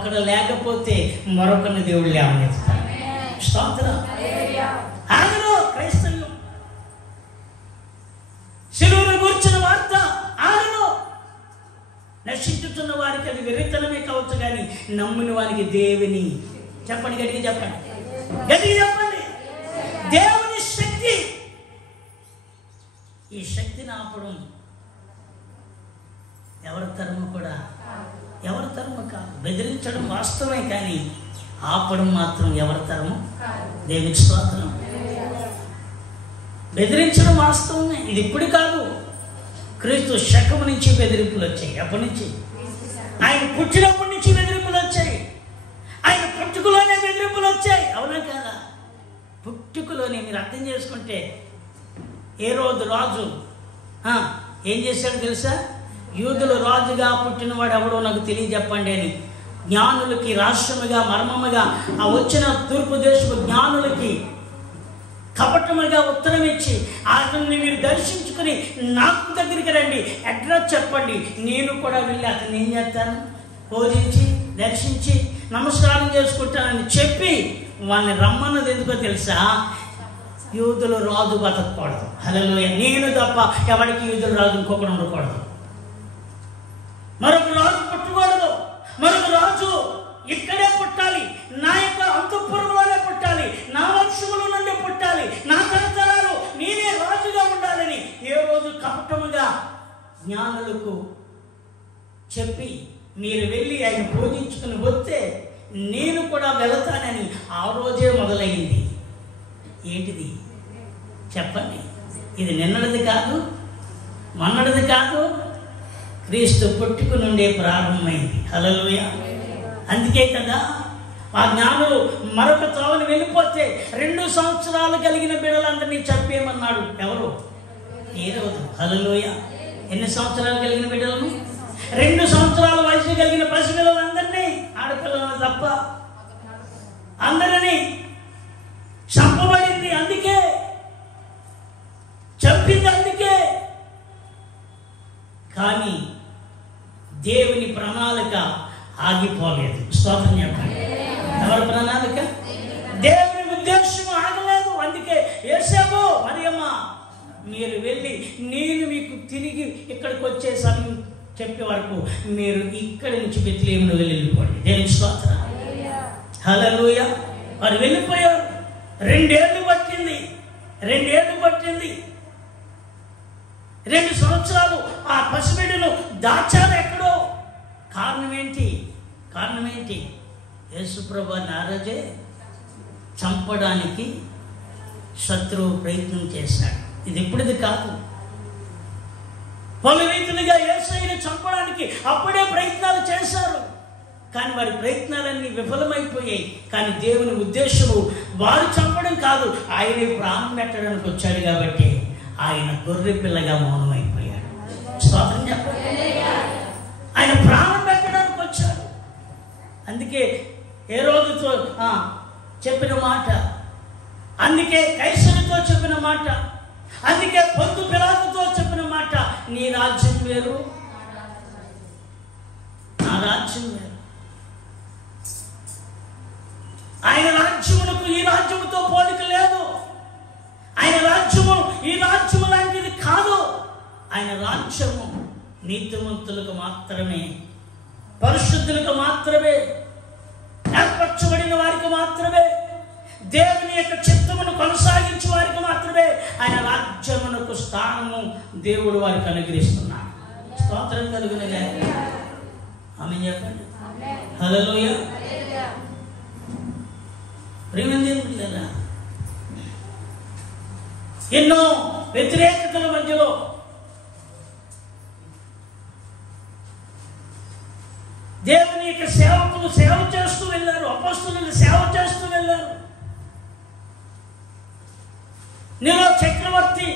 అక్కడ లేకపోతే మరొకరిని దేవుడు లేవనెత్తాడు. స్తోత్రం. ఆగరు క్రైస్తవులు. సిలువను గూర్చిన వార్త ఆగరు. నశించుతున్న వారికి అది వెర్రితనమే కావచ్చు, కానీ నమ్మిన వారికి దేవుని చెప్పండి, గట్టిగా చెప్పండి, గట్టిగా చెప్పండి, దేవుని శక్తి. ఈ శక్తిని ఆపడం ఎవరి తరము కూడా, ఎవరి తరము కాదు. బెదిరించడం వాస్తవమే, కానీ ఆపడం మాత్రం ఎవరి తరము. దేవునికి స్తోత్రం. బెదిరించడం వాస్తవమే, ఇది ఇప్పుడు కాదు. క్రీస్తు శకము నుంచి బెదిరింపులు వచ్చాయి. అప్పటి నుంచి ఆయన పుట్టినప్పటి నుంచి బెదిరింపులు వచ్చాయి. ఆయన పుట్టుకలోనే బెదిరింపులు వచ్చాయి. అవునా కదా? పుట్టుకలోనే మీరు అర్థం చేసుకుంటే, ఏ రోజు రాజు ఏం చేశాడు తెలుసా? యూదుల రాజుగా పుట్టినవాడు ఎవడో నాకు తెలియజెప్పండి అని జ్ఞానులకి రహస్యముగా మర్మముగా ఆ వచ్చిన తూర్పు దేశపు జ్ఞానులకి కపటముగా ఉత్తరం ఇచ్చి, అతన్ని మీరు దర్శించుకుని నాకు దగ్గరికి రండి, అడ్రస్ చెప్పండి, నేను కూడా వెళ్ళి అతన్ని ఏం చేస్తాను, పూజించి దర్శించి నమస్కారం చేసుకుంటానని చెప్పి వాళ్ళని రమ్మన్నది ఎందుకో తెలుసా? యూదుల రాజు బతకూడదు. హల్లెలూయా. నేను తప్ప ఎవరికి యూదుల రాజు ఇంకొకటి ఉండకూడదు. మరొక రాజు పుట్టకూడదు. మరొక రాజు ఇక్కడే పుట్టాలి, నా యొక్క అంతఃపురంలోనే పుట్టాలి, నా వంశముల నుండి పుట్టాలి, నా తరతరాలు నేనే రాజుగా ఉండాలని ఏ రోజు కపటముగా జ్ఞానులకు చెప్పి మీరు వెళ్ళి ఆయన పూజించుకుని వస్తే నేను కూడా వెళతానని ఆ రోజే మొదలైంది. ఏంటిది చెప్పండి? ఇది నిన్నటిది కాదు, మొన్నటిది కాదు, క్రీస్తు పుట్టుక నుండే ప్రారంభమైంది. హల్లెలూయా. అందుకే కదా ఆ జ్ఞానులు మరొక త్రోవను వెళ్ళిపోతే 2 సంవత్సరాలు కలిగిన బిడ్డలందరినీ చంపేయమన్నాడు. ఎవరు? ఏ రోజు? హల్లెలూయా. ఎన్ని సంవత్సరాలు కలిగిన బిడ్డలను? 2 సంవత్సరాల వయసు కలిగిన పసిపిల్లలందరినీ, ఆడపిల్లలను తప్ప అందరినీ చంపబడింది. అందుకే చంపింది, అందుకే. కానీ దేవుని ప్రణాళిక ఆగిపోలేదు. స్తోత్రం చెప్పండి. ఎవరి ప్రణాళిక? దేవుని ఉద్దేశం ఆగలేదు. అందుకే యేసేపు, మరియమ్మ మీరు వెళ్ళి నేను మీకు తిరిగి ఇక్కడికి వచ్చే సమయం చెప్పే వరకు మీరు ఇక్కడి నుంచి బెత్లెహేమును వెళ్ళిపోండి. దేవుని స్తోత్రం. హల్లెలూయా. వారు వెళ్ళిపోయారు. 2 ఏళ్ళు పట్టింది. 2 సంవత్సరాలు ఆ పసిబిడ్డను దాచారు ఎక్కడో. కారణం ఏంటి? యేసుప్రభుని ఆ రోజే చంపడానికి శత్రువు ప్రయత్నం చేశాడు. ఇది ఇప్పుడుది కాదు. పలు రీతులుగా యేసయ్యను చంపడానికి అప్పుడే ప్రయత్నాలు చేశారు. కానీ వారి ప్రయత్నాలన్నీ విఫలమైపోయాయి. కానీ దేవుని ఉద్దేశము వారు చంపడం కాదు, ఆయనే ప్రాణం పెట్టడానికి వచ్చాడు కాబట్టి ఆయన గొర్రె పిల్లగా మౌనమైపోయాడు. స్తోత్రం చెప్పండి. ఆయన ప్రాణం పెట్టడానికి వచ్చాడు. అందుకే ఏ రోజుతో చెప్పిన మాట, అందుకే కైసరుతో చెప్పిన మాట, అందుకే పొంతు పిలాతుతో చెప్పిన మాట, నీ రాజ్యం వేరు, నా రాజ్యం వేరు. ఆయన రాజ్యమునకు ఈ రాజ్యముతో పోలిక లేదు. ఆయన రాజ్యము ఈ రాజ్యము లాంటిది కాదు. ఆయన రాజ్యము నీతిమంతులకు మాత్రమే, పరిశుద్ధులకు మాత్రమే, ఏర్పరచబడిన వారికి మాత్రమే, దేవుని యొక్క చిత్తమును కొనసాగించే వారికి మాత్రమే ఆయన రాజ్యమునకు స్థానము దేవుడు వారికి అనుగ్రహిస్తున్నాడు. స్తోత్రం కలుగునుగాక. ఆమేన్ చెప్పండి. హల్లెలూయా. ప్రియమైన ఎన్నో వ్యతిరేకతల మధ్యలో దేవుని యొక్క సేవకులు సేవ చేస్తూ వెళ్ళారు. అపోస్తలులు సేవ చేస్తూ వెళ్ళారు. నీరో చక్రవర్తి